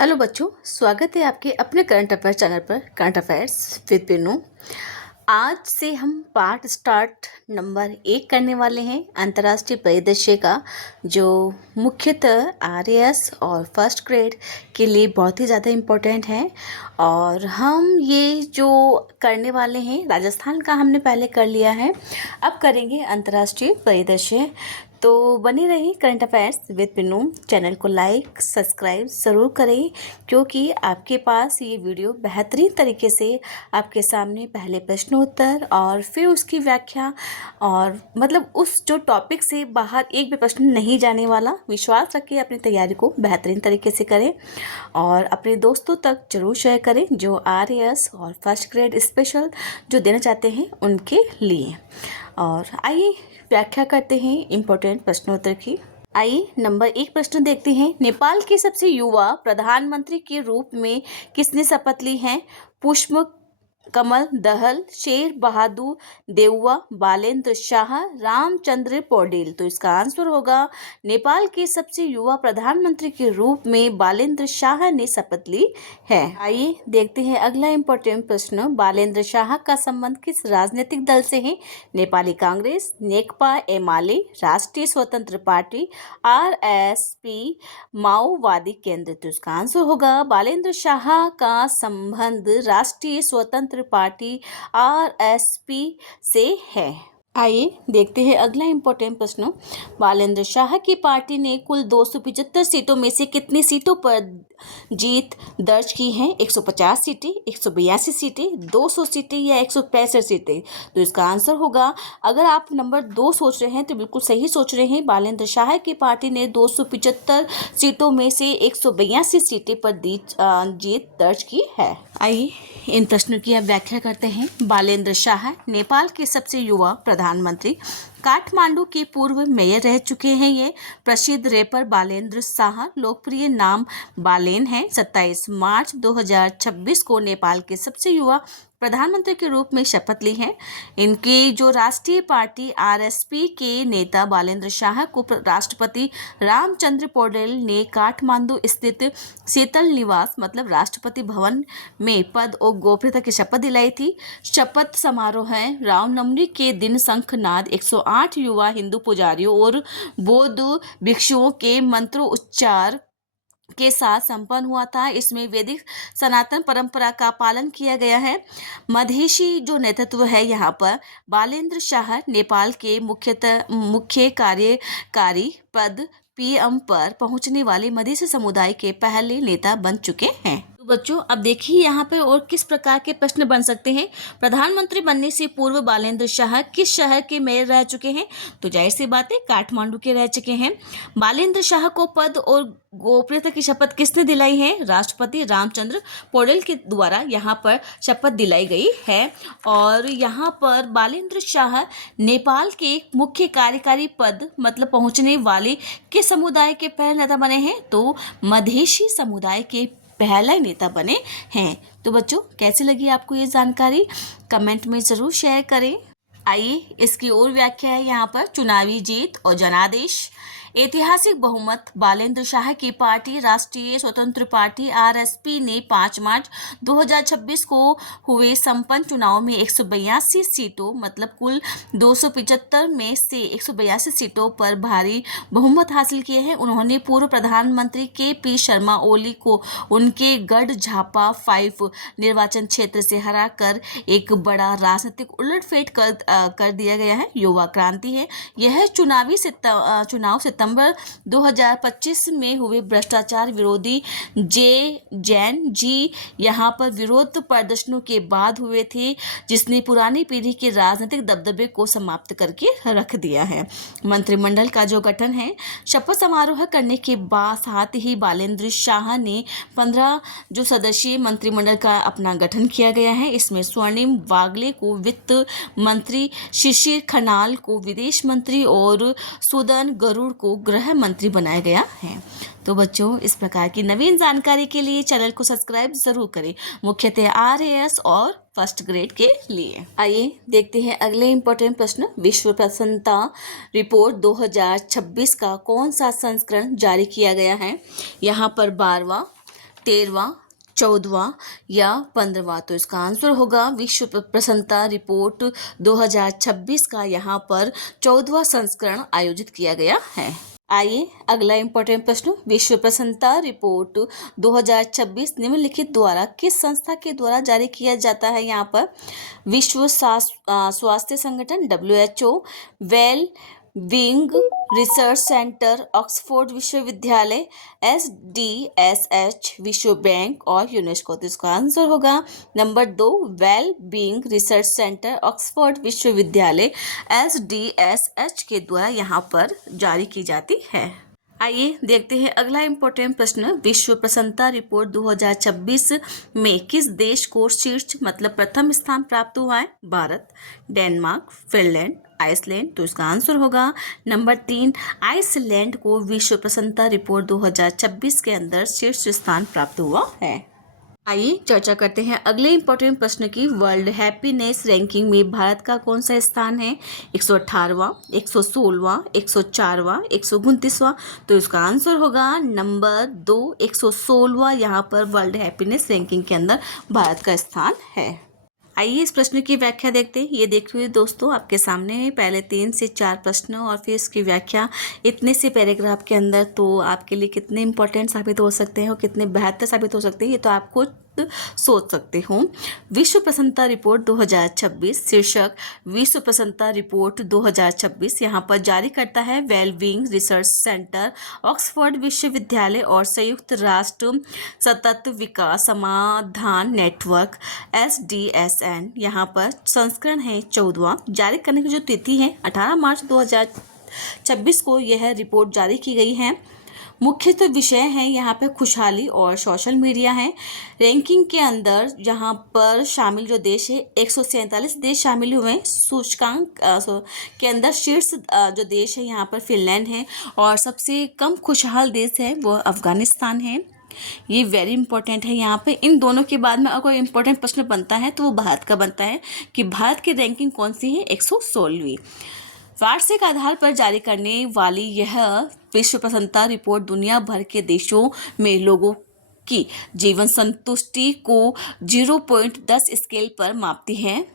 Hello बच्चों, स्वागत है आपके अपने करंट अफेयर चैनल पर करंट अफेयर्स विद पिन्नू। आज से हम पार्ट स्टार्ट नंबर 1 करने वाले हैं अंतर्राष्ट्रीय परिदृश्य का, जो मुख्यतः आरएएस और फर्स्ट ग्रेड के लिए बहुत ही ज़्यादा इम्पोर्टेंट है। और हम ये जो करने वाले हैं, राजस्थान का हमने पहले कर लिया है, अब करेंगे अंतर्राष्ट्रीय परिदृश्य। तो बनी रही current affairs with Pinnu. Channel को लाइक सब्सक्राइब ज़रूर करें, क्योंकि आपके पास ये वीडियो बेहतरीन तरीके से आपके सामने पहले प्रश्न उत्तर और फिर उसकी व्याख्या, और मतलब उस जो टॉपिक से बाहर एक भी प्रश्न नहीं जाने वाला। विश्वास रखिए, अपनी तैयारी को बेहतरीन तरीके से करें और अपने दोस्तों तक जरूर शेयर करें जो आरएएस और फर्स्ट ग्रेड स्पेशल जो देना चाहते हैं उनके लिए। और आइए व्याख्या करते हैं इम्पोर्टेंट प्रश्नोत्तर की। आइए नंबर 1 प्रश्न देखते हैं। नेपाल के सबसे युवा प्रधानमंत्री के रूप में किसने शपथ ली है? पुष्प कमल दहल, शेर बहादुर देउवा, बालेंद्र शाह, रामचंद्र पौडेल। तो इसका आंसर होगा नेपाल के सबसे युवा प्रधानमंत्री के रूप में बालेंद्र शाह ने शपथ ली है। आइए देखते हैं अगला इम्पोर्टेंट प्रश्न। बालेंद्र शाह का संबंध किस राजनीतिक दल से है? नेपाली कांग्रेस, नेकपा एमाले, राष्ट्रीय स्वतंत्र पार्टी, आरएसपी, माओवादी केंद्र। तो इसका आंसर होगा बालेंद्र शाह का संबंध राष्ट्रीय स्वतंत्र पार्टी आरएसपी से है। आइए देखते हैं अगला इम्पोर्टेंट प्रश्न। बालेंद्र शाह की पार्टी ने कुल 275 सीटों में से कितनी सीटों पर जीत दर्ज की है? 150 सीटें, 182 सीटें, 200 सीटें या 165 सीटें। तो इसका आंसर होगा, अगर आप नंबर 2 सोच रहे हैं तो बिल्कुल सही सोच रहे हैं। बालेंद्र शाह की पार्टी ने 275 सीटों में से 182 सीटें पर जीत दर्ज की है। आइए इन प्रश्नों की अब व्याख्या करते हैं। बालेंद्र शाह नेपाल के सबसे युवा प्रधानमंत्री, काठमांडू के पूर्व मेयर रह चुके हैं। ये प्रसिद्ध रैपर बालेंद्र शाह, लोकप्रिय नाम बालेन है। 27 मार्च 2026 को नेपाल के सबसे युवा प्रधानमंत्री के रूप में शपथ ली है। इनकी जो राष्ट्रीय पार्टी आरएसपी के नेता बालेंद्र शाह को राष्ट्रपति रामचंद्र पौडेल ने काठमांडू स्थित शीतल निवास मतलब राष्ट्रपति भवन में पद और गोपनीयता की शपथ दिलाई थी। शपथ समारोह है रामनवमी के दिन शंखनाद 108 युवा हिंदू पुजारियों और बौद्ध भिक्षुओं के मंत्रोच्चार के साथ संपन्न हुआ था। इसमें वैदिक सनातन परंपरा का पालन किया गया है। मधेशी जो नेतृत्व है यहाँ पर बालेंद्र शाह नेपाल के मुख्य कार्यकारी पद पीएम पर पहुंचने वाले मधेसी समुदाय के पहले नेता बन चुके हैं। तो बच्चों अब देखिए यहाँ पे और किस प्रकार के प्रश्न बन सकते हैं। प्रधानमंत्री बनने से पूर्व बालेंद्र शाह किस शहर के मेयर रह चुके हैं? तो जाहिर सी बात है काठमांडू के रह चुके हैं। बालेंद्र शाह को पद और गोपनीयता की शपथ किसने दिलाई है? राष्ट्रपति रामचंद्र पौडेल के द्वारा यहाँ पर शपथ दिलाई गई है। और यहाँ पर बालेंद्र शाह नेपाल के मुख्य कार्यकारी पद मतलब पहुँचने वाले किस समुदाय के पहले नेता बने हैं? तो मधेशी समुदाय के पहला नेता बने हैं। तो बच्चों कैसी लगी आपको ये जानकारी? कमेंट में ज़रूर शेयर करें। आइए इसकी और व्याख्या है यहाँ पर। चुनावी जीत और जनादेश। ऐतिहासिक बहुमत। बालेंद्र शाह की पार्टी राष्ट्रीय स्वतंत्र पार्टी आरएसपी ने 5 मार्च 2026 को हुए संपन्न चुनाव में 182 सीटों मतलब कुल 275 में से 182 सीटों पर भारी बहुमत हासिल किए हैं। उन्होंने पूर्व प्रधानमंत्री केपी शर्मा ओली को उनके गढ़ झापा 5 निर्वाचन क्षेत्र से हराकर एक बड़ा राजनीतिक उलटफेर कर दिया गया है। युवा क्रांति है यह चुनाव सितंबर 2025 में हुए भ्रष्टाचार विरोधी जैन जी यहाँ पर विरोध प्रदर्शनों के बाद हुए थे, जिसने पुरानी पीढ़ी के राजनीतिक दबदबे को समाप्त करके रख दिया है। मंत्रिमंडल का जो गठन है, शपथ समारोह करने के बाद साथ ही बालेंद्र शाह ने 15 जो सदस्यीय मंत्रिमंडल का अपना गठन किया गया है। इसमें स्वर्णिम वागले को वित्त मंत्री, शिशिर खनाल को विदेश मंत्री और सुदन गरुड़ को गृह मंत्री बनाया गया है। तो बच्चों इस प्रकार की नवीन जानकारी के लिए चैनल को सब्सक्राइब जरूर करें, मुख्यतः आरएएस और फर्स्ट ग्रेड के लिए। आइए देखते हैं अगले इंपॉर्टेंट प्रश्न। विश्व प्रसन्नता रिपोर्ट 2026 का कौन सा संस्करण जारी किया गया है? यहाँ पर 12वां 13वां, 14वां या 15वां? तो इसका आंसर होगा विश्व प्रसन्नता रिपोर्ट 2026 का यहाँ पर 14वां संस्करण आयोजित किया गया है। आइए अगला इम्पोर्टेंट प्रश्न, विश्व प्रसन्नता रिपोर्ट 2026 निम्नलिखित द्वारा किस संस्था के द्वारा जारी किया जाता है? यहाँ पर विश्व स्वास्थ्य संगठन WHO, well being research centre, Oxford विश्वविद्यालय, SDSH, विश्व बैंक और यूनेस्को? तो इसका आंसर होगा number 2, well being research centre, Oxford विश्वविद्यालय, SDSH के द्वारा यहाँ पर जारी की जाती है। आइए देखते हैं अगला इम्पोर्टेंट प्रश्न, विश्व प्रसन्नता रिपोर्ट 2026 में किस देश को शीर्ष मतलब प्रथम स्थान प्राप्त हुआ है? Bharat, Denmark, Finland, Iceland? तो इसका आंसर होगा नंबर 3, आइसलैंड को विश्व प्रसन्नता रिपोर्ट 2026 के अंदर शीर्ष स्थान प्राप्त हुआ है। आइए चर्चा करते हैं अगले इंपॉर्टेंट प्रश्न की, वर्ल्ड हैप्पीनेस रैंकिंग में भारत का कौन सा स्थान है? 118वां, 116वां, 104वां, 129वां? तो इसका आंसर होगा नंबर 2, 116वां यहाँ पर वर्ल्ड हैप्पीनेस रैंकिंग के अंदर भारत का स्थान है। आइए इस प्रश्न की व्याख्या देखते हैं। ये देखिए दोस्तों, आपके सामने है पहले 3 से 4 प्रश्न और फिर इसकी व्याख्या इतने से पैराग्राफ के अंदर। तो आपके लिए कितने इंपॉर्टेंट साबित हो सकते हैं और कितने बेहतर साबित हो सकते हैं, ये तो आपको सोच सकते हो। विश्व प्रसन्नता रिपोर्ट 2026 शीर्षक, विश्व प्रसन्नता रिपोर्ट 2026 यहाँ पर जारी करता है वेलबींग रिसर्च सेंटर, ऑक्सफोर्ड विश्वविद्यालय और संयुक्त राष्ट्र सतत विकास समाधान नेटवर्क, SDSN। यहाँ पर संस्करण है 14वां। जारी करने की जो तिथि है 18 मार्च 2026 को यह रिपोर्ट जारी की गई है। मुख्य तो विषय हैं यहाँ पे खुशहाली और सोशल मीडिया है। रैंकिंग के अंदर यहाँ पर शामिल जो देश है 147 देश शामिल हुए हैं। सूचकांक के अंदर शीर्ष जो देश है यहाँ पर फिनलैंड है और सबसे कम खुशहाल देश है वो अफगानिस्तान है। ये वेरी इंपॉर्टेंट है। यहाँ पे इन दोनों के बाद में अगर इम्पोर्टेंट प्रश्न बनता है तो वो भारत का बनता है कि भारत की रैंकिंग कौन सी है? 116वीं। वार्षिक आधार पर जारी करने वाली यह विश्व प्रसन्नता रिपोर्ट दुनिया भर के देशों में लोगों की जीवन संतुष्टि को 0.10 स्केल पर मापती है।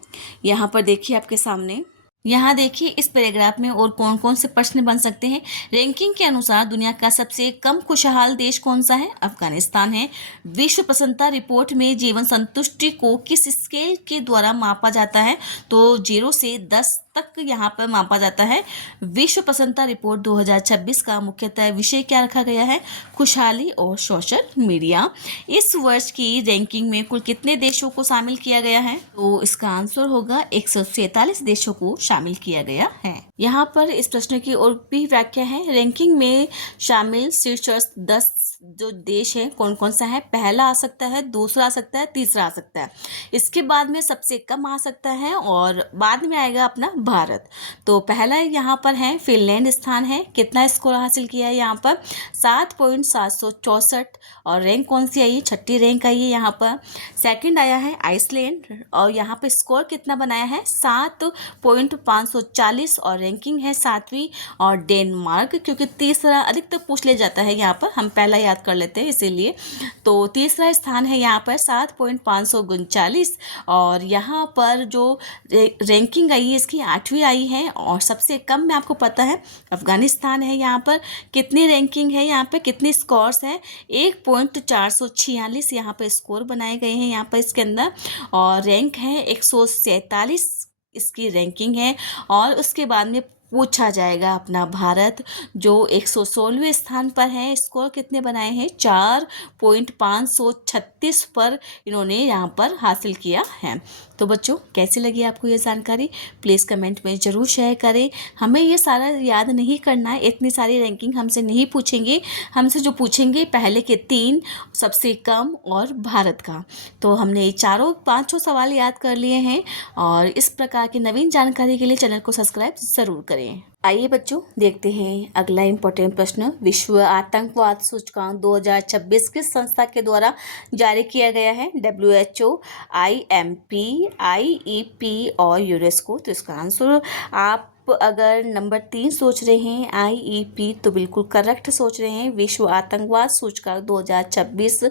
यहाँ पर देखिए आपके सामने, यहाँ देखिए इस पैराग्राफ में और कौन कौन से प्रश्न बन सकते हैं। रैंकिंग के अनुसार दुनिया का सबसे कम खुशहाल देश कौन सा है? अफगानिस्तान है। विश्व प्रसन्नता रिपोर्ट में जीवन संतुष्टि को किस स्केल के द्वारा मापा जाता है? तो 0 से 10 तक यहाँ पर मापा जाता है। विश्व प्रसन्नता रिपोर्ट 2026 का मुख्यतः विषय क्या रखा गया है? खुशहाली और सोशल मीडिया। इस वर्ष की रैंकिंग में कुल कितने देशों को शामिल किया गया है? तो इसका आंसर होगा 147 देशों को शामिल किया गया है। यहाँ पर इस प्रश्न की और भी व्याख्या है। रैंकिंग में शामिल शीर्ष 10 जो देश है कौन कौन सा है? पहला आ सकता है, दूसरा आ सकता है, तीसरा आ सकता है। इसके बाद में सबसे कम आ सकता है और बाद में आएगा अपना भारत। तो पहला यहाँ पर है फिनलैंड स्थान है। कितना स्कोर हासिल किया है यहाँ पर? 7.764 और रैंक कौन सी आई है? 6ठी रैंक आई है यहाँ पर। सेकंड आया है आइसलैंड और यहाँ पर स्कोर कितना बनाया है? 7.540 और रैंकिंग है 7वीं। और डेनमार्क, क्योंकि तीसरा अधिकतर पूछ ले जाता है यहाँ पर, हम पहला याद कर लेते हैं इसीलिए। तो तीसरा स्थान है यहाँ पर 7.539 और यहाँ पर जो रैंकिंग आई है इसकी 8वीं आई है। और सबसे कम में आपको पता है अफगानिस्तान है। यहाँ पर कितनी रैंकिंग है? यहाँ पे कितने स्कोर्स हैं? 1.446 यहाँ पे स्कोर बनाए गए हैं यहाँ पर इसके अंदर और रैंक है 147 इसकी रैंकिंग है। और उसके बाद में पूछा जाएगा अपना भारत जो 116वें स्थान पर है। स्कोर कितने बनाए हैं? 4.536 पर इन्होंने यहाँ पर हासिल किया है। तो बच्चों कैसी लगी आपको ये जानकारी? प्लीज़ कमेंट में ज़रूर शेयर करें। हमें ये सारा याद नहीं करना है, इतनी सारी रैंकिंग हमसे नहीं पूछेंगे। हमसे जो पूछेंगे पहले के 3 सबसे कम और भारत का। तो हमने 4-5 सवाल याद कर लिए हैं और इस प्रकार की नवीन जानकारी के लिए चैनल को सब्सक्राइब ज़रूर करें। आइए बच्चों देखते हैं अगला इम्पोर्टेंट प्रश्न, विश्व आतंकवाद सूचकांक 2026 किस संस्था के द्वारा जारी किया गया है? WHO, IMP, IEP और यूनेस्को। तो इसका आंसर आप अगर नंबर 3 सोच रहे हैं आईईपी तो बिल्कुल करेक्ट सोच रहे हैं। विश्व आतंकवाद सूचकांक 2026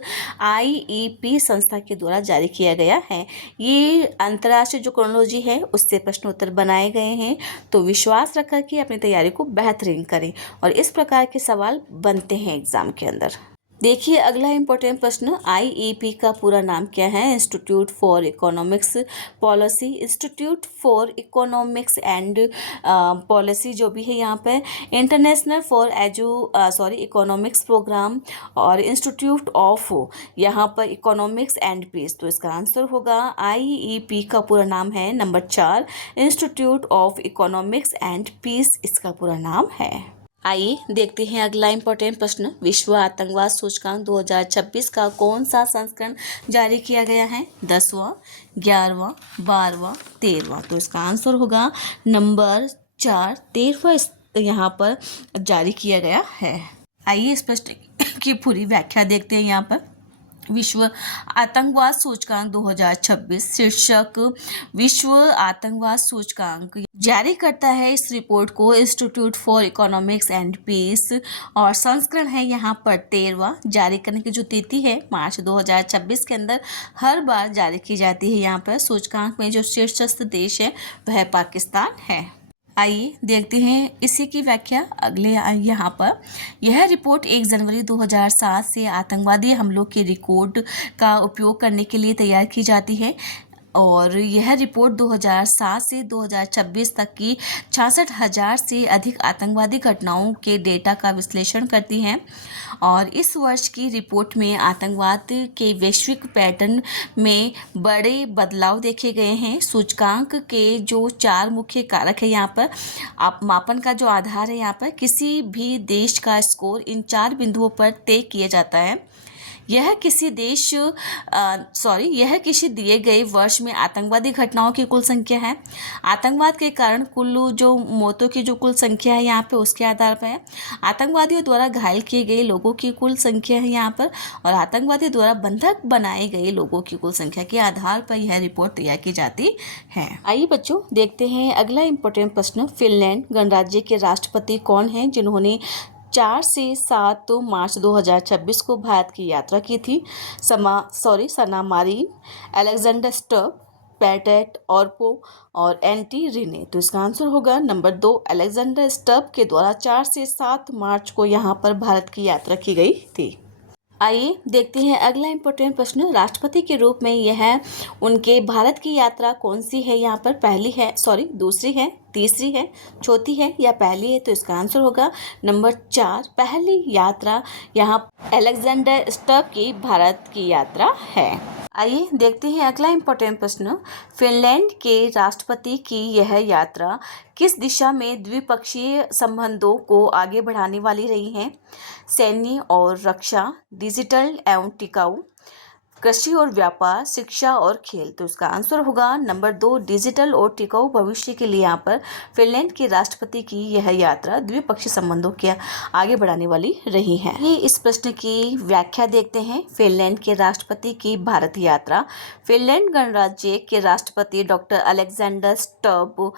आईईपी संस्था के द्वारा जारी किया गया है। ये अंतर्राष्ट्रीय जो क्रोनोलॉजी है उससे प्रश्न उत्तर बनाए गए हैं, तो विश्वास रखकर कि अपनी तैयारी को बेहतरीन करें और इस प्रकार के सवाल बनते हैं एग्जाम के अंदर। देखिए अगला इम्पोर्टेंट प्रश्न, आईईपी का पूरा नाम क्या है? Institute for economics policy, institute for economics and policy जो भी है यहाँ पे, इंटरनेशनल फॉर इकोनॉमिक्स प्रोग्राम और इंस्टीट्यूट ऑफ यहाँ पर इकोनॉमिक्स एंड पीस। तो इसका आंसर होगा आईईपी का पूरा नाम है number 4 institute of economics and peace, इसका पूरा नाम है। आइए देखते हैं अगला इम्पोर्टेंट प्रश्न, विश्व आतंकवाद सूचकांक 2026 का कौन सा संस्करण जारी किया गया है? 10वां, 11वां, 12वां, 13वां। तो इसका आंसर होगा नंबर 4 13वां यहाँ पर जारी किया गया है। आइए इस प्रश्न की पूरी व्याख्या देखते हैं। यहाँ पर विश्व आतंकवाद सूचकांक 2026 शीर्षक विश्व आतंकवाद सूचकांक जारी करता है। इस रिपोर्ट को institute for economics and peace और संस्करण है यहाँ पर 13वां। जारी करने की जो तिथि है मार्च 2026 के अंदर हर बार जारी की जाती है। यहाँ पर सूचकांक में जो शीर्षस्थ देश है वह पाकिस्तान है। आइए देखते हैं इसी की व्याख्या अगले यहाँ पर। यह रिपोर्ट 1 जनवरी 2007 से आतंकवादी हमलों के रिकॉर्ड का उपयोग करने के लिए तैयार की जाती है और यह रिपोर्ट 2007 से 2026 तक की 66,000 से अधिक आतंकवादी घटनाओं के डेटा का विश्लेषण करती है और इस वर्ष की रिपोर्ट में आतंकवाद के वैश्विक पैटर्न में बड़े बदलाव देखे गए हैं। सूचकांक के जो 4 मुख्य कारक है यहाँ पर, आप मापन का जो आधार है यहाँ पर किसी भी देश का स्कोर इन 4 बिंदुओं पर तय किया जाता है। यह किसी दिए गए वर्ष में आतंकवादी घटनाओं की कुल संख्या है। आतंकवाद के कारण कुल जो मौतों की जो कुल संख्या है यहाँ पे उसके आधार पर है। आतंकवादियों द्वारा घायल किए गए लोगों की कुल संख्या है यहाँ पर और आतंकवादी द्वारा बंधक बनाए गए लोगों की कुल संख्या के आधार पर यह रिपोर्ट तैयार की जाती है। आइए बच्चों देखते हैं अगला इम्पोर्टेंट प्रश्न, फिनलैंड गणराज्य के राष्ट्रपति कौन हैं जिन्होंने 4 से 7 मार्च 2026 को भारत की यात्रा की थी? सना मारीन, अलेक्जेंडर स्टब, पैटेट ऑर्पो और एंटी रिने। तो इसका आंसर होगा नंबर 2 अलेक्जेंडर स्टब के द्वारा 4 से 7 मार्च को यहाँ पर भारत की यात्रा की गई थी। आइए देखते हैं अगला इम्पोर्टेंट प्रश्न, राष्ट्रपति के रूप में यह उनके भारत की यात्रा कौन सी है? यहाँ पर दूसरी है, तीसरी है, चौथी है या पहली है? तो इसका आंसर होगा नंबर 4 पहली यात्रा यहाँ अलेक्जेंडर स्टब की भारत की यात्रा है। आइए देखते हैं अगला इम्पोर्टेंट प्रश्न, फिनलैंड के राष्ट्रपति की यह यात्रा किस दिशा में द्विपक्षीय संबंधों को आगे बढ़ाने वाली रही है? सैन्य और रक्षा, डिजिटल एवं टिकाऊ, कृषि और व्यापार, शिक्षा और खेल। तो इसका आंसर होगा नंबर 2 डिजिटल और टिकाऊ भविष्य के लिए यहाँ पर फिनलैंड के राष्ट्रपति की यह यात्रा द्विपक्षीय संबंधों के आगे बढ़ाने वाली रही है। ये इस प्रश्न की व्याख्या देखते हैं। फिनलैंड के राष्ट्रपति की भारत यात्रा, फिनलैंड गणराज्य के राष्ट्रपति डॉक्टर अलेक्जेंडर स्टब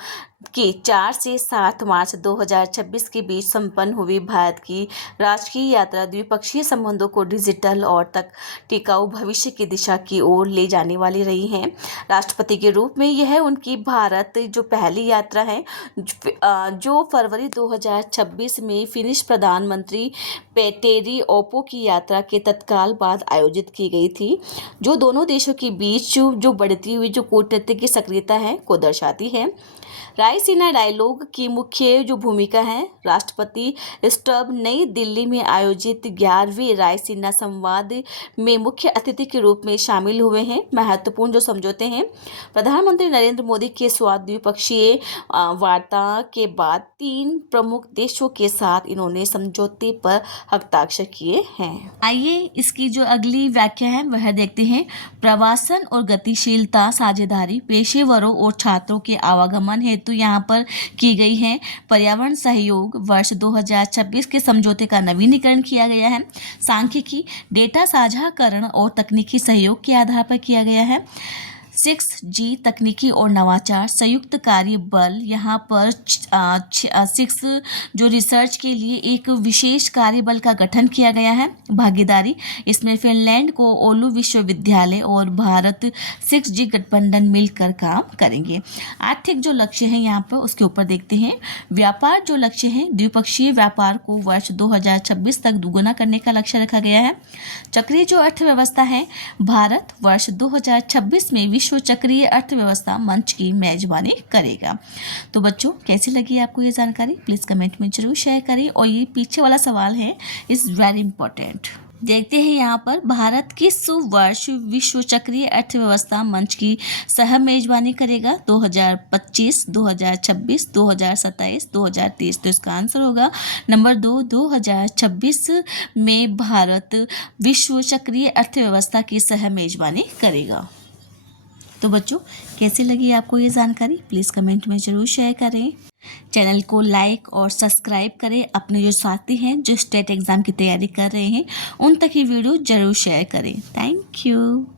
की 4 से 7 मार्च 2026 के बीच संपन्न हुई भारत की राजकीय यात्रा द्विपक्षीय संबंधों को डिजिटल और तक टिकाऊ भविष्य की दिशा की ओर ले जाने वाली रही है। राष्ट्रपति के रूप में यह उनकी भारत जो पहली यात्रा है जो फरवरी 2026 में फिनिश प्रधानमंत्री पेटेरी ओपो की यात्रा के तत्काल बाद आयोजित की गई थी, जो दोनों देशों के बीच जो बढ़ती हुई जो कूटनीतिक की सक्रियता है को दर्शाती है। रायसीना डायलॉग की मुख्य जो भूमिका है, राष्ट्रपति स्टब नई दिल्ली में आयोजित 11वें रायसीना संवाद में मुख्य अतिथि के रूप में शामिल हुए हैं। महत्वपूर्ण जो समझौते हैं, प्रधानमंत्री नरेंद्र मोदी के साथ द्विपक्षीय वार्ता के बाद 3 प्रमुख देशों के साथ इन्होंने समझौते पर हस्ताक्षर किए हैं। आइए इसकी जो अगली व्याख्या है वह देखते हैं। प्रवासन और गतिशीलता साझेदारी पेशेवरों और छात्रों के आवागमन हेतु यहाँ पर की गई है। पर्यावरण सहयोग वर्ष 2026 के समझौते का नवीनीकरण किया गया है। सांख्यिकी, डेटा साझाकरण और तकनीकी सहयोग के आधार पर किया गया है। 6G तकनीकी और नवाचार संयुक्त कार्य बल, यहाँ पर 6 जो रिसर्च के लिए एक विशेष कार्य बल का गठन किया गया है। भागीदारी, इसमें फिनलैंड को ओलू विश्वविद्यालय और भारत 6G गठबंधन मिलकर काम करेंगे। आर्थिक जो लक्ष्य है यहाँ पर उसके ऊपर देखते हैं। व्यापार जो लक्ष्य है, द्विपक्षीय व्यापार को वर्ष 2026 तक दुगुना करने का लक्ष्य रखा गया है। चक्रीय जो अर्थव्यवस्था है, भारत वर्ष 2026 में विश्व चक्रीय अर्थव्यवस्था मंच की मेजबानी करेगा। तो बच्चों, कैसी लगी आपको ये जानकारी? प्लीज़ कमेंट में जरूर शेयर करें। और ये पीछे वाला सवाल है, इज़ वेरी इंपॉर्टेंट। देखते हैं यहाँ पर, भारत किस वर्ष विश्व चक्रीय अर्थव्यवस्था मंच की सह मेजबानी करेगा? 2025, 2026, 2027, 2030। तो इसका आंसर होगा नंबर 2, 2026 में भारत विश्व चक्रीय अर्थव्यवस्था की सह मेजबानी करेगा। तो बच्चों, कैसी लगी आपको ये जानकारी? प्लीज़ कमेंट में ज़रूर शेयर करें। चैनल को लाइक और सब्सक्राइब करें। अपने जो साथी हैं जो स्टेट एग्ज़ाम की तैयारी कर रहे हैं उन तक ये वीडियो ज़रूर शेयर करें। Thank you.